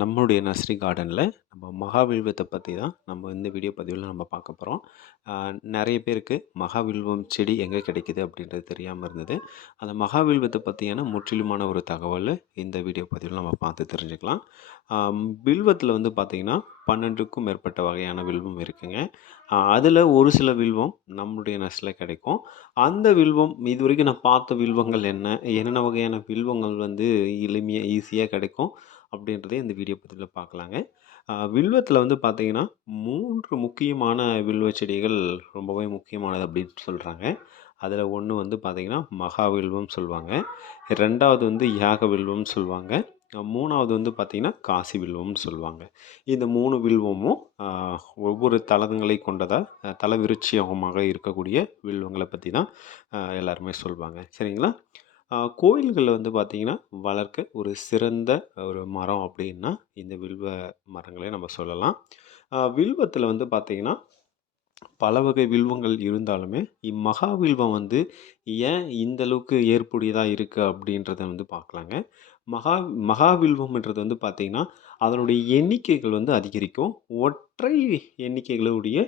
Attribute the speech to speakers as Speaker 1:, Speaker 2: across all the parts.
Speaker 1: நம்மளுடைய நர்சரி கார்டனில் நம்ம மகாவில்வத்தை பற்றி தான் நம்ம இந்த வீடியோ பதிவில் நம்ம பார்க்க போகிறோம் நிறைய பேருக்கு மகாவில்வம் செடி எங்கே கிடைக்குது அப்படின்றது தெரியாமல் இருந்தது. அந்த மகாவில்வத்தை பற்றியான முற்றிலுமான ஒரு தகவல் இந்த வீடியோ பதிவில் நம்ம பார்த்து தெரிஞ்சுக்கலாம். வில்வத்தில் வந்து பார்த்திங்கன்னா பன்னெண்டுக்கும் மேற்பட்ட வகையான வில்வம் இருக்குங்க. அதில் ஒரு சில வில்வம் நம்மளுடைய நர்ஸில் கிடைக்கும். அந்த வில்வம் இது வரைக்கும் நான் பார்த்த வில்வங்கள் என்ன? என்னென்ன வகையான வில்வங்கள் வந்து எளிமையாக ஈஸியாக கிடைக்கும்? அப்படின்றதே இந்த வீடியோ பதிவுல பார்க்கலாங்க. வில்வத்தில் வந்து பார்த்தீங்கன்னா, மூன்று முக்கியமான வில்வ செடிகள் ரொம்பவே முக்கியமானது அப்படின்னு சொல்கிறாங்க அதில் ஒன்று வந்து பார்த்தீங்கன்னா, மகாவில்வம் சொல்லுவாங்க ரெண்டாவது வந்து யாக வில்வம்னு சொல்லுவாங்க மூணாவது வந்து பார்த்திங்கன்னா காசி வில்வம்னு சொல்லுவாங்க இந்த மூணு வில்வமும் ஒவ்வொரு தலங்களை கொண்டதாக அ இருக்கக்கூடிய வில்வங்களை பற்றி தான் எல்லாருமே சொல்லுவாங்க சரிங்களா? கோயில்களில் வந்து பார்த்தீங்கன்னா, வளர்க்க ஒரு சிறந்த ஒரு மரம் அப்படின்னா, இந்த வில்வ மரங்களே நம்ம சொல்லலாம். வில்வத்தில் வந்து பார்த்திங்கன்னா பல வகை வில்வங்கள் இருந்தாலுமே, இம்மகாவில்வம் வந்து ஏன் இந்தளவுக்கு ஏற்புடையதாக இருக்குது அப்படின்றத வந்து பார்க்கலாங்க. மகா மகாவில்வம்ன்றது வந்து பார்த்தீங்கன்னா, அதனுடைய எண்ணிக்கைகள் வந்து அதிகரிக்கும். ஒற்றை எண்ணிக்கைகளுடைய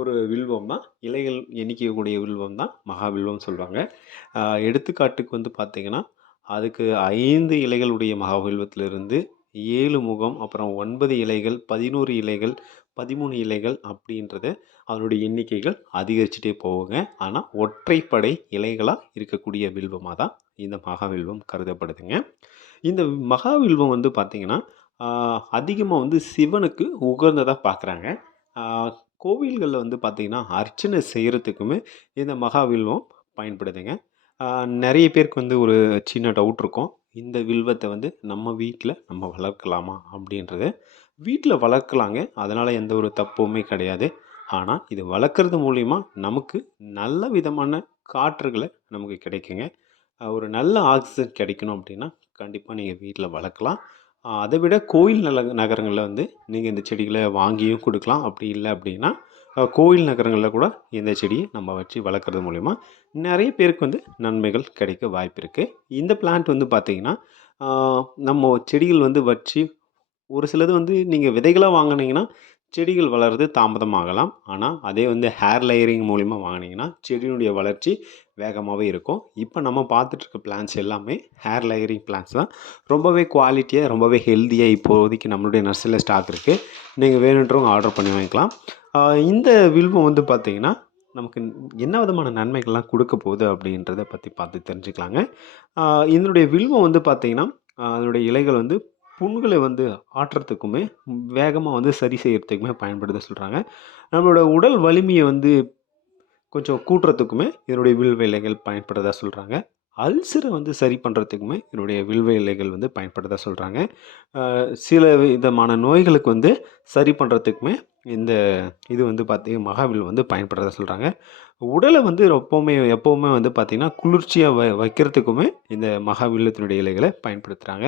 Speaker 1: ஒரு வில்வம் தான் இலைகள் எண்ணிக்கக்கூடிய வில்வம் தான் மகாவில்வம் சொல்கிறாங்க எடுத்துக்காட்டுக்கு வந்து பார்த்திங்கன்னா அதுக்கு ஐந்து இலைகளுடைய மகாவில்வத்திலிருந்து ஏழு முகம், அப்புறம் ஒன்பது இலைகள், 11 இலைகள், 13 இலைகள் அப்படின்றது அதனுடைய எண்ணிக்கைகள் அதிகரிச்சுட்டே போகுங்க. ஆனால் ஒற்றைப்படை இலைகளாக இருக்கக்கூடிய வில்வமாக தான் இந்த மகாவில்வம் கருதப்படுதுங்க. இந்த மகாவில்வம் வந்து பார்த்திங்கன்னா அதிகமாக வந்து சிவனுக்கு உகந்ததாக பார்க்குறாங்க. கோவில்களில் வந்து பார்த்திங்கன்னா அர்ச்சனை செய்கிறதுக்குமே இந்த மகாவில்வம் பயன்படுதுங்க. நிறைய பேருக்கு வந்து ஒரு சின்ன டவுட் இருக்கும். இந்த வில்வத்தை வந்து நம்ம வீட்டில் நம்ம வளர்க்கலாமா? அப்படின்றது. வீட்டில் வளர்க்கலாங்க. அதனால் எந்த ஒரு தப்புமே கிடையாது. ஆனால் இது வளர்க்குறது மூலிமா நமக்கு நல்ல விதமான காற்றுகளை நமக்கு கிடைக்குங்க. ஒரு நல்ல ஆக்சிஜன் கிடைக்கணும் அப்படின்னா, கண்டிப்பாக நீங்கள் வீட்டில் வளர்க்கலாம். அதை விட கோயில் நல நகரங்களில் வந்து நீங்கள் இந்த செடிகளை வாங்கியும் கொடுக்கலாம். அப்படி இல்லை அப்படின்னா, கோயில் நகரங்களில் கூட இந்த செடியை நம்ம வச்சு வளர்க்குறது மூலிமா நிறைய பேருக்கு வந்து நன்மைகள் கிடைக்க வாய்ப்பு இருக்குது இந்த பிளான்ட் வந்து பார்த்திங்கன்னா நம்ம செடிகள் வந்து வச்சு ஒரு சிலது வந்து நீங்கள் விதைகளாக வாங்கினீங்கன்னா செடிகள் வளர்றது தாமதமாகலாம். ஆனால் அதே வந்து ஹேர் லேயரிங் மூலிமா வாங்குனீங்கன்னா, செடியினுடைய வளர்ச்சி வேகமாகவே இருக்கும். இப்போ நம்ம பார்த்துட்ருக்க பிளான்ஸ் எல்லாமே ஹேர் லேயரிங் பிளான்ஸ் தான். ரொம்பவே குவாலிட்டியாக ரொம்பவே ஹெல்த்தியாக இப்போதைக்கு நம்மளுடைய நர்சரியில் ஸ்டாக் இருக்குது நீங்கள் வேணுன்றவங்க ஆர்டர் பண்ணி வாங்கிக்கலாம். இந்த வில்வம் வந்து பார்த்திங்கன்னா நமக்கு என்ன விதமான நன்மைகள்லாம் கொடுக்க போகுது அப்படின்றத பற்றி பார்த்து தெரிஞ்சுக்கலாங்க. இதனுடைய வில்வம் வந்து பார்த்திங்கன்னா அதனுடைய இலைகள் வந்து புண்களை வந்து ஆட்டுறதுக்குமே வேகமாக வந்து சரி செய்கிறதுக்குமே பயன்படுத்த சொல்கிறாங்க நம்மளோட உடல் வலிமையை வந்து கொஞ்சம் கூட்டுறதுக்குமே இதனுடைய வில்வேலைகள் பயன்படுறதா சொல்கிறாங்க அல்சரை வந்து சரி பண்ணுறதுக்குமே இதனுடைய வில்வேலைகள் வந்து பயன்படுறதா சொல்கிறாங்க சில விதமான நோய்களுக்கு வந்து சரி பண்ணுறதுக்குமே இந்த இது வந்து பார்த்திங்கன்னா மகாவில் வந்து பயன்படுறதா சொல்கிறாங்க உடலை வந்து எப்போவுமே எப்பவுமே வந்து பார்த்திங்கன்னா குளிர்ச்சியாக வ வைக்கிறதுக்குமே இந்த மகாவில்லத்தினுடைய இலைகளை பயன்படுத்துகிறாங்க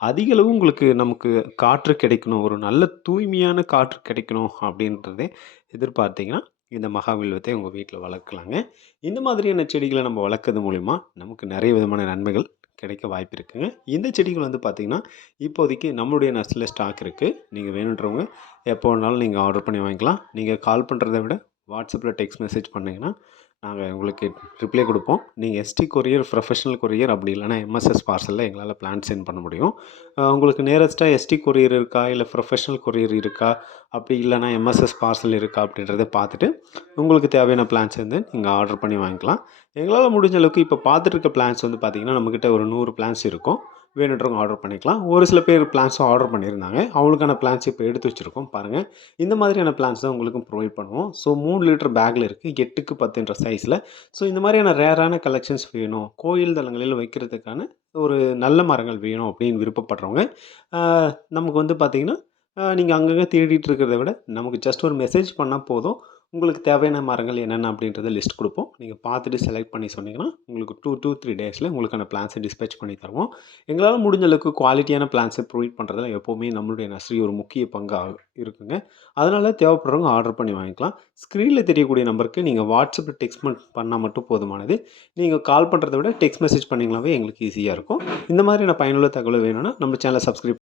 Speaker 1: அதிகளவு உங்களுக்கு நமக்கு காற்று கிடைக்கணும், ஒரு நல்ல தூய்மையான காற்று கிடைக்கணும் அப்படின்றதே எதிர்பார்த்தீங்கன்னா, இந்த மகாவில்வத்தை உங்கள் வீட்டில் வளர்க்கலாங்க. இந்த மாதிரியான செடிகளை நம்ம வளர்க்குறது மூலிமா நமக்கு நிறைய விதமான நன்மைகள் கிடைக்க வாய்ப்பு இருக்குங்க. இந்த செடிகள் வந்து பார்த்தீங்கன்னா, இப்போதைக்கு நம்மளுடைய நர்சரியில் ஸ்டாக் இருக்குது நீங்கள் வேணுன்றவங்க எப்போ வேணாலும் நீங்கள் ஆர்டர் பண்ணி வாங்கிக்கலாம். நீங்கள் கால் பண்ணுறதை விட வாட்ஸ்அப்பில் டெக்ஸ்ட் மெசேஜ் பண்ணிங்கன்னா நாங்கள் உங்களுக்கு ரிப்ளை கொடுப்போம் நீங்கள் எஸ்டி கொரியர், ப்ரொஃபஷனல் கொரியர் அப்படி இல்லைனா எம்எஸ்எஸ் பார்சலில் எங்களால் பிளான் சென்ட் பண்ண முடியும். உங்களுக்கு நேரஸ்ட்டாக எஸ்டி கொரியர் இருக்கா? இல்லை ப்ரொஃபஷனல் கொரியர் இருக்கா? அப்படி இல்லைன்னா எம்எஸ்எஸ் பார்சல் இருக்கா? அப்படின்றத பார்த்துட்டு, உங்களுக்கு தேவையான பிளான்ஸ் வந்து நீங்கள் ஆர்டர் பண்ணி வாங்கிக்கலாம். எங்களால் முடிஞ்ச அளவுக்கு இப்போ பார்த்துட்டு இருக்க பிளான்ஸ் வந்து பார்த்தீங்கன்னா, நம்மக்கிட்ட ஒரு நூறு பிளான்ஸ் இருக்கும். வேணுன்றவங்க ஆர்டர் பண்ணிக்கலாம். ஒரு சில பேர் பிளான்ஸும் ஆர்டர் பண்ணியிருந்தாங்க. அவங்களுக்கான பிளான்ஸ் இப்போ எடுத்து வச்சுருக்கோம் பாருங்கள் இந்த மாதிரியான பிளான்ஸ் தான் உங்களுக்கும் ப்ரொவைட் பண்ணுவோம். ஸோ மூணு லிட்டர் பேக்கில் இருக்குது எட்டுக்கு பத்துன்ற சைஸில் ஸோ இந்த மாதிரியான ரேரான கலெக்ஷன்ஸ் வேணும். கோயில் தலங்களில் வைக்கிறதுக்கான ஒரு நல்ல மரங்கள் வேணும் அப்படின்னு விருப்பப்படுறவங்க, நமக்கு வந்து பார்த்திங்கன்னா நீங்கள் அங்கங்கே தேடிட்டு இருக்கிறத விட, நமக்கு ஜஸ்ட் ஒரு மெசேஜ் பண்ணால் போதும். உங்களுக்கு தேவையான மரங்கள் என்னென்ன அப்படின்றத லிஸ்ட் கொடுப்போம். நீங்கள் பார்த்துட்டு செலக்ட் பண்ணி சொன்னீங்கன்னா உங்களுக்கு டூ டூ த்ரீ டேஸில் உங்களுக்கான பிளான்ஸை டிஸ்பேச் பண்ணி தருவோம். எங்களால் முடிஞ்ச அளவுக்கு குவாலிட்டியான பிளான்ஸை ப்ரொவைட் பண்ணுறதுல எப்போவுமே நம்மளுடைய நர்சரி ஒரு முக்கிய பங்காக இருக்குங்க. அதனால் தேவைப்படுறவங்க ஆர்டர் பண்ணி வாங்கிக்கலாம். ஸ்க்ரீனில் தெரியக்கூடிய நம்பருக்கு நீங்கள் வாட்ஸ்அப்பில் டெக்ஸ்ட் பண்ணால் மட்டும் போதுமானது. நீங்கள் கால் பண்ணுறத விட டெக்ஸ்ட் மெசேஜ் பண்ணிங்களாவே எங்களுக்கு ஈஸியாக இருக்கும். இந்த மாதிரியான பயனுள்ள தகவல் வேணும்னா நம்ம சேனலை சப்ஸ்கிரைப்